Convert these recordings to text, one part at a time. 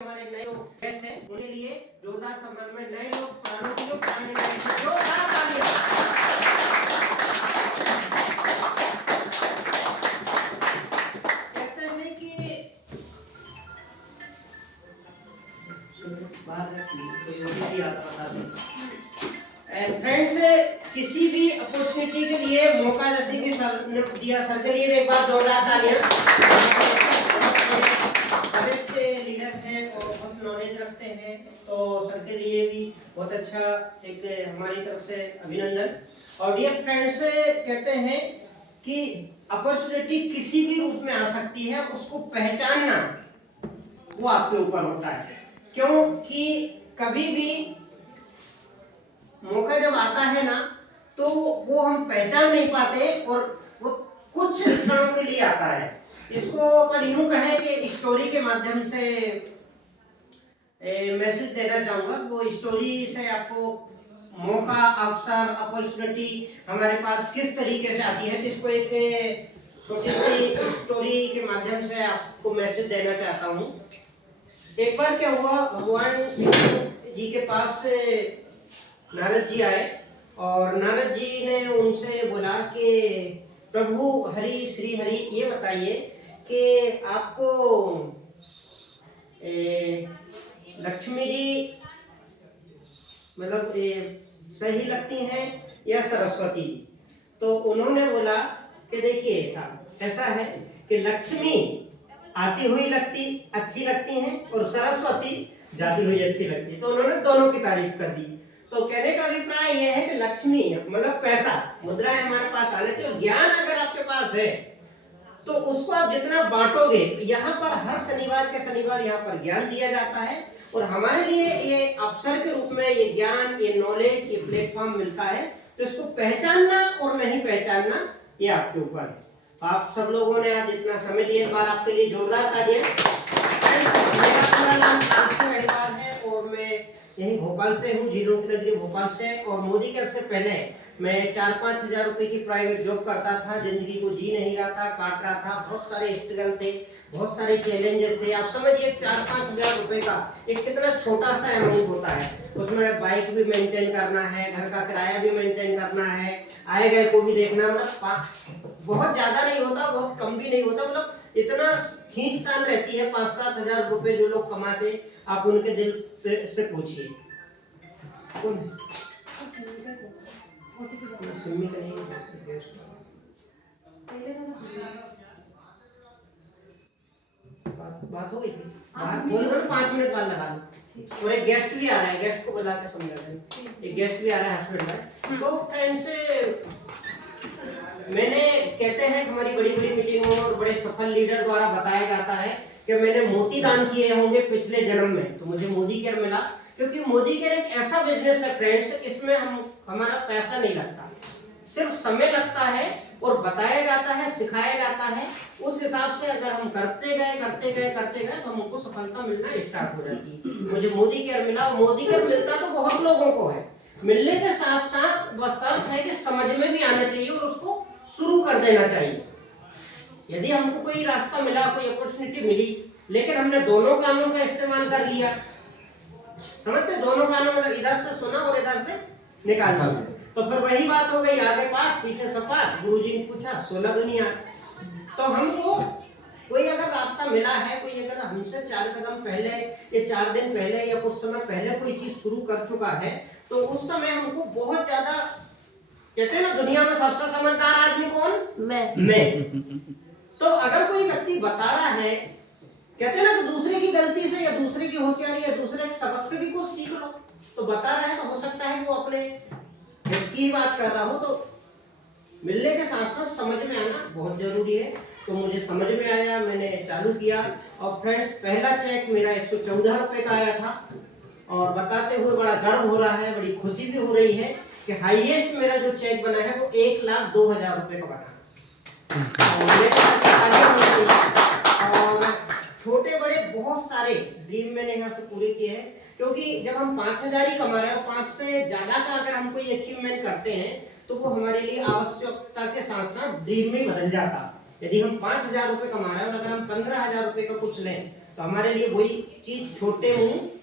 हमारे नए लोग गेस्ट हैं उनके लिए जोरदार सम्मान में नए लोग पुरानों की लोग पुराने नए की जोरदार तालियां। कहते हैं कि फ्रेंड्स किसी भी अपॉर्चुनिटी के लिए मौका जैसे कि सर ने दिया, सर के लिए भी एक बार जोरदार तालियां। लीडर हैं और बहुत नॉलेज रखते हैं, तो सर के लिए भी बहुत अच्छा एक हमारी तरफ से अभिनंदन। और डियर फ्रेंड्स कहते हैं कि अपॉर्चुनिटी किसी भी रूप में आ सकती है, उसको पहचानना वो आपके ऊपर होता है। क्योंकि कभी भी मौका जब आता है ना तो वो हम पहचान नहीं पाते और वो कुछ क्षणों के लिए आता है। इसको अपन यूं कहें कि स्टोरी के माध्यम से मैसेज देना चाहूंगा। वो स्टोरी से आपको मौका, अवसर, अपॉर्चुनिटी हमारे पास किस तरीके से आती है, तो इसको एक छोटी सी स्टोरी के माध्यम से आपको मैसेज देना चाहता हूँ। एक बार क्या हुआ, भगवान जी के पास नारद जी आए और नारद जी ने उनसे बोला कि प्रभु हरि श्री हरि ये बताइए कि आपको लक्ष्मी जी मतलब सही लगती हैं या सरस्वती। तो उन्होंने बोला कि देखिए साहब ऐसा है कि लक्ष्मी आती हुई अच्छी लगती हैं और सरस्वती जाती हुई अच्छी लगती है। तो उन्होंने दोनों की तारीफ कर दी। तो कहने का अभिप्राय यह है कि लक्ष्मी मतलब पैसा, मुद्राएं हमारे पास आने चाहिए और ज्ञान अगर आपके पास है तो उसको आप जितना बांटोगे, यहाँ पर हर शनिवार के शनिवार यहाँ पर ज्ञान दिया जाता है और हमारे लिए ये अवसर के रूप में ये ज्ञान, ये नॉलेज, ये प्लेटफॉर्म मिलता है। तो इसको पहचानना और नहीं पहचानना ये आपके ऊपर है। आप सब लोगों ने आज इतना समय दिया, एक बार आपके लिए जोरदार तालियां। मेरा पूरा नाम आंसू अहिरवार है और मैं यहीं भोपाल से हूँ, झीलों की नगरी भोपाल से। और मोदी केयर से पहले मैं 4-5 हजार रुपए की प्राइवेट जॉब करता था, जिंदगी को जी नहीं रहा था, काट रहा था, बहुत सारे स्ट्रगल थे, बहुत सारे चैलेंजेस थे। आप समझिए 4-5 हजार रुपए का एक कितना छोटा सा अमाउंट होता है। उसमें बाइक भी मेंटेन करना है, घर का किराया भी मेंटेन करना है, आए गए को भी देखना, मतलब बहुत ज्यादा नहीं होता, बहुत कम भी नहीं होता, मतलब इतना खींचतान रहती है। 5-7 हजार रुपए जो लोग कमाते, आप उनके दिल से पूछिए। बात हो गई थी, बोल दो ना 5 मिनट बाद लगा दो। और एक गेस्ट भी आ रहा है, गेस्ट को बुला के समझा दें। एक गेस्ट भी आ रहा है हस्बैंड में। तो फ्रेंड्स मैंने कहते हैं हमारी बड़ी बड़ी मीटिंगों और बड़े सफल लीडर द्वारा बताया जाता है कि मैंने मोती दान किए होंगे पिछले जन्म में, तो मुझे मोदी केयर मिला। क्योंकि मोदी केयर एक ऐसा बिजनेस है फ्रेंड्स, इसमें हमारा पैसा नहीं लगता, सिर्फ समय लगता है और बताया जाता है, सिखाया जाता है। उस हिसाब से अगर हम करते गए तो हमको सफलता मिलना स्टार्ट हो जाती है। मुझे मोदी केयर मिला, मोदी केयर मिलता तो बहुत लोगों को है, मिलने के साथ साथ बस शर्त है कि समझ में भी आना चाहिए और उसको शुरू कर देना चाहिए। यदि हमको कोई रास्ता मिला, कोई अपॉर्चुनिटी मिली, लेकिन हमने दोनों कानों का इस्तेमाल कर लिया, समझते, दोनों कानों मतलब इधर से सुना और इधर से निकालना, तो फिर वही बात हो गई, आगे पाठ पीछे सपाट। गुरुजी ने पूछा 16 दुनिया। तो हमको कोई अगर रास्ता मिला है, कोई अगर हमसे 4 कदम पहले या 4 दिन पहले या कुछ समय पहले कोई चीज शुरू कर चुका है, तो उस समय हमको बहुत ज्यादा, कहते हैं ना दुनिया में सबसे समझदार आदमी कौन? मैं। तो अगर कोई व्यक्ति बता रहा है, कहते हैं ना कि दूसरे की गलती से या दूसरे की होशियारी या दूसरे के सबक से भी कुछ सीख लो। तो बता रहा है तो हो सकता है वो अपने की बात कर रहा हो, तो मिलने के साथ साथ समझ में आना बहुत जरूरी है। तो मुझे समझ में आया, मैंने चालू किया। और फ्रेंड्स पहला चेक मेरा 114 रुपए का आया था और बताते हुए बड़ा गर्व हो रहा है, बड़ी खुशी भी हो रही है कि हाईएस्ट मेरा जो चेक बना है वो 1,02,000 रुपए का बना। और छोटे बड़े बहुत सारे ड्रीम मैंने यहाँ से पूरे किए हैं। क्योंकि जब हम 5,000 ही कमा रहे हैं, 5 से ज्यादा का अगर हम कोई अचीवमेंट करते हैं तो वो हमारे लिए आवश्यकता के साथ साथ ड्रीम में बदल जाता। यदि हम 5,000 रुपए कमा रहे हैं और अगर हम 15,000 रुपए का कुछ लें तो हमारे लिए वही चीज छोटे मुंह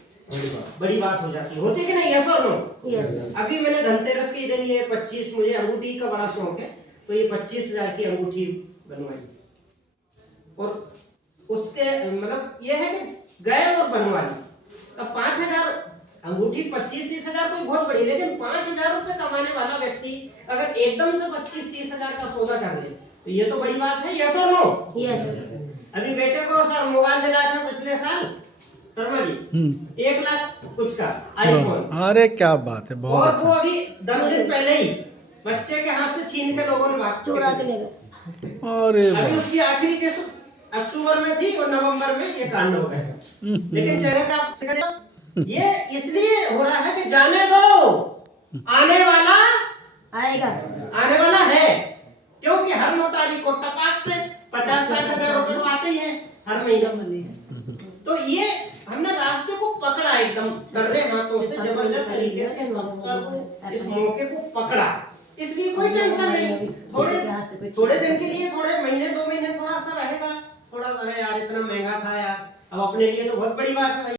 बड़ी बात हो जाती है, होती कि नहीं? यस और नो? यस। अभी मैंने धनतेरस के दिन ये 25, मुझे अंगूठी का बड़ा शौक है, तो ये 25,000 की अंगूठी बनवाई और उसके मतलब ये है कि गए और बनवा ली। अब 5,000 अंगूठी 25-30,000 कोई बहुत बड़ी, लेकिन 5,000 रुपए कमाने वाला व्यक्ति अगर एकदम से 25-30,000 का सौदा कर ले तो ये तो बड़ी बात है। यस और नो? यस। अभी बेटे को सर मोबाइल दिलाया था पिछले साल शर्मा जी, 1 लाख कुछ का आईफोन। अरे क्या बात है, बहुत और वो अच्छा। अभी 10 दिन पहले ही बच्चे के हाथ से छीन के लोगों ने भाग चोरा के ले गए। अरे अभी वाह। उसकी आखिरी किस्त अक्टूबर में थी और नवंबर में ये कांड हो गए। लेकिन चेहरे पे आप ये इसलिए हो रहा है कि जाने दो, आने वाला आएगा। आने वाला है, क्योंकि हर 9 तारीख को टपाक से 50-60 हजार रुपए तो आते ही है हर महीने। तो ये हमने रास्ते को पकड़ा एकदम कर्रे हाथों से, जबरदस्त तरीके से इस अवसर को, इस मौके को पकड़ा, इसलिए कोई टेंशन नहीं। थोड़े दिन के लिए, थोड़े महीने 2 महीने थोड़ा सा रहेगा, थोड़ा अरे यार इतना महंगा था यार, अब अपने लिए तो बहुत बड़ी बात है भाई।